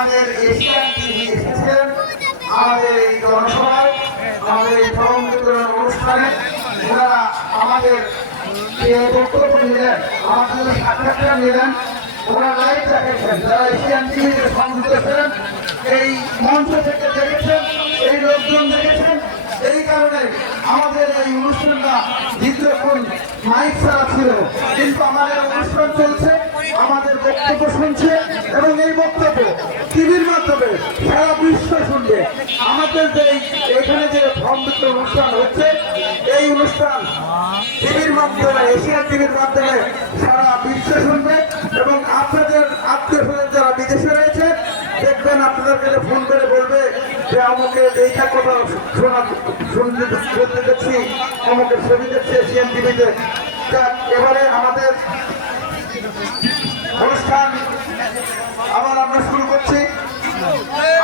আমাদের Asian TV এসেছেন আমাদের এই জনসভায়, আমাদের এই ধর্ম অনুষ্ঠানে ওনারা আমাদের বক্তব্য নিলেন আমাদের সাক্ষাৎকার নিলেন লাইভ দেখেছেন, যারা এশিয়ান টিভিতে সংযুক্ত ছিলেন, এই মঞ্চ থেকে দেখেছেন, এই লোকজন দেখেছেন, এই কারণে আমাদের এই অনুষ্ঠানটা দীর্ঘক্ষণ মাইক ছাড়া বক্তব্য শুনছে এবং এই বক্তব্য টিভির মাধ্যমে সারা বিশ্ব শুনবে। আমাদের যে এখানে যে সমৃদ্ধ অনুষ্ঠান হচ্ছে, এই অনুষ্ঠান টিভির মাধ্যমে, এশিয়ান টিভির মাধ্যমে সারা বিশ্ব শুনবে এবং আপনাদের আত্মীয় স্বজন যারা বিদেশে রয়েছে, দেখবেন আপনাদের কাছে ফোন করে বলবে যে আমাকে এইটা কথা শোনা শুনতে শুনতে দেখছি আমাকে ছবি দেখছি এশিয়ান টিভিতে। এবারে আমাদের অনুষ্ঠান আবার আমরা শুরু করছি।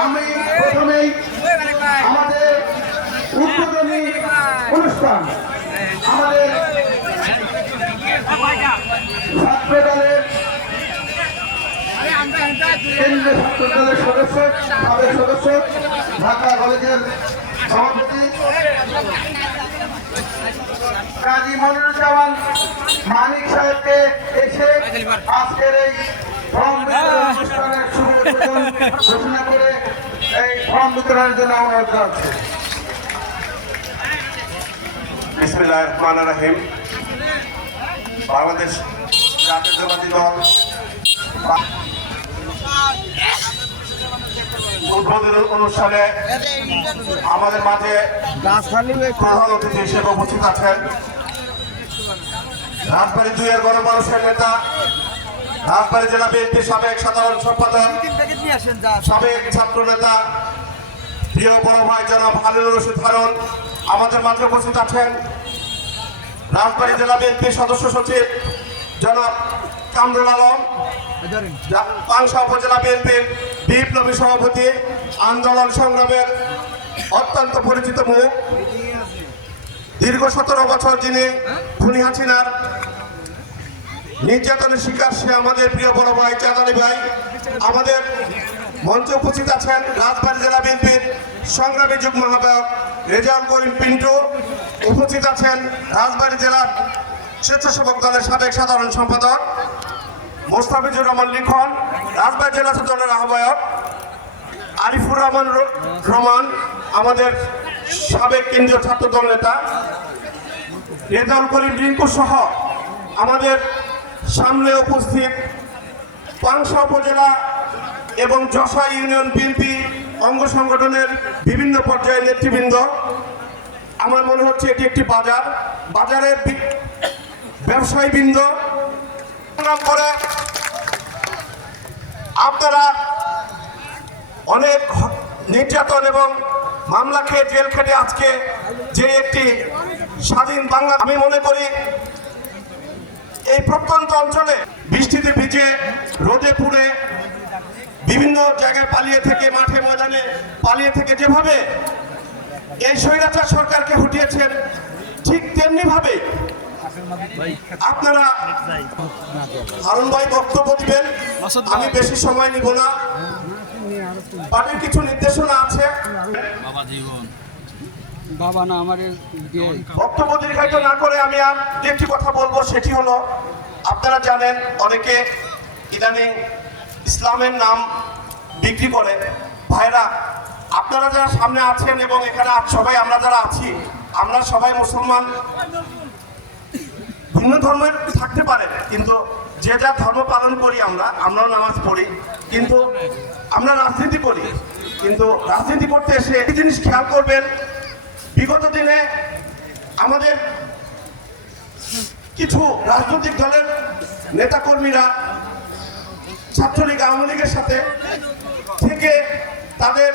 আমি প্রথমেই আমাদের উদ্বোধনী অনুষ্ঠান, আমাদের কলেজের সভাপতি কাজী মনিরুজ্জামান মানিক সাহেবকে এসে আজকের এই ফর্ম বিতরণ অনুষ্ঠানের ঘোষণা করে এই ফর্ম বিতরণের জন্য অনুরোধ জানাচ্ছি। বিসমিল্লাহ রহমান রাহিম। বাংলাদেশ জাতীয়তাবাদী দল উদ্বোধনী অনুষ্ঠানে আমাদের মাঝে প্রধান অতিথি হিসেবে উপস্থিত আছেন। রাজবাড়ী দুইয়ের গণমানুষের নেতা, রাজবাড়ী জেলা বিএনপির সাবেক সাধারণ সম্পাদক, সাবেক ছাত্র নেতা, প্রিয় বড় ভাই জনাব হালিল রশিদ হারুন, আমাদের মাঝে উপস্থিত আছেন রাজবাড়ী জেলা বিএনপির সদস্য সচিব জনাব কামরুল আলম পাংশা উপজেলা বিএনপির বিপ্লবী সভাপতি, আন্দোলন সংগ্রামের অত্যন্ত পরিচিত মুখ। দীর্ঘ সতেরো বছর যিনি খুনি হাসিনার নির্যাতনের শিকার সে আমাদের প্রিয় বড় ভাই চাঁদানি ভাই। আমাদের মঞ্চে উপস্থিত আছেন রাজবাড়ী জেলা বিএনপির সংগ্রামী যুগ্ম আহ্বায়ক রেজাউল করিম পিন্টু। উপস্থিত আছেন রাজবাড়ী জেলার স্বেচ্ছাসেবক দলের সাবেক সাধারণ সম্পাদক মোস্তাফিজুর রহমান লিখন, রাজবাড়ী জেলা দলের আহ্বায়ক আরিফুর রহমান রহমান, আমাদের সাবেক কেন্দ্রীয় ছাত্র দল নেতা রেজাউল করিম রিঙ্কু সহ আমাদের সামনে উপস্থিত পাংশা উপজেলা এবং যশা ইউনিয়ন বিএনপি অঙ্গ সংগঠনের বিভিন্ন পর্যায়ের নেতৃবৃন্দ। আমার মনে হচ্ছে এটি একটি বাজার। বাজারের ব্যবসায়ীবৃন্দ করে আপনারা অনেক নির্যাতন এবং মামলা খেয়ে জেল খেটে আজকে যে একটি স্বাধীন বাংলা আমি মনে করি এই প্রত্যন্ত অঞ্চলে বৃষ্টিতে ভিজে রোদে পুড়ে বিভিন্ন জায়গায় পালিয়ে থেকে মাঠে ময়দানে পালিয়ে থেকে যেভাবে এই স্বৈরাচার সরকারকে হটিয়েছেন, ঠিক তেমনি ভাবে আপনারা হারুন ভাই বক্তব্য দিবেন। আমি বেশি সময় নিব না। পার্টির কিছু নির্দেশনা আছে। বাবা না, আমার বক্তব্য দীর্ঘায়িত না করে আমি আর যে একটি কথা বলব, সেটি হলো, আপনারা জানেন, অনেকে ইদানিং ইসলামের নাম বিক্রি করে। ভাইরা, আপনারা যারা সামনে আছেন এবং এখানে সবাই আমরা যারা আছি, আমরা সবাই মুসলমান। ভিন্ন ধর্মের থাকতে পারে, কিন্তু যে যা ধর্ম পালন করি আমরা, আমরাও নামাজ পড়ি, কিন্তু আমরা রাজনীতি করি। কিন্তু রাজনীতি করতে এসে একটি জিনিস খেয়াল করবেন বিগত দিনে আমাদের কিছু রাজনৈতিক দলের নেতাকর্মীরা ছাত্রলীগ, আওয়ামী লীগের সাথে থেকে তাদের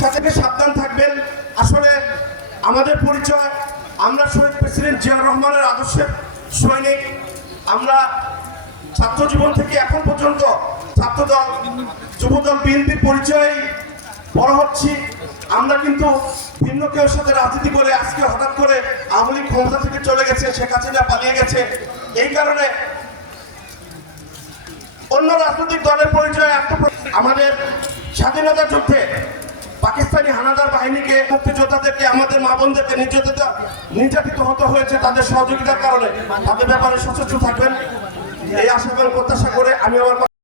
সাথে সাবধান থাকবেন। আসলে আমাদের পরিচয়, আমরা শহীদ প্রেসিডেন্ট জিয়া রহমানের আদর্শের সৈনিক। আমরা ছাত্র জীবন থেকে এখন পর্যন্ত ছাত্রদল, যুবদল, বিএনপির পরিচয় বড় হচ্ছি। আমরা কিন্তু ভিন্ন কেউ সাথে রাজনীতি করে আজকে হঠাৎ করে আওয়ামী ক্ষমতা থেকে চলে গেছে, শেখ হাসিনা পালিয়ে গেছে। এই কারণে অন্য রাজনৈতিক দলের পরিচয় আমাদের স্বাধীনতা যুদ্ধে পাকিস্তানি হানাদার বাহিনীকে, মুক্তিযোদ্ধাদেরকে, আমাদের মা বোনদেরকে নির্যাতিত নির্যাতিত হতে হয়েছে তাদের সহযোগিতার কারণে। তাদের ব্যাপারে সচেষ্ট থাকবেন। এই আশা এবং প্রত্যাশা করে আমি আমার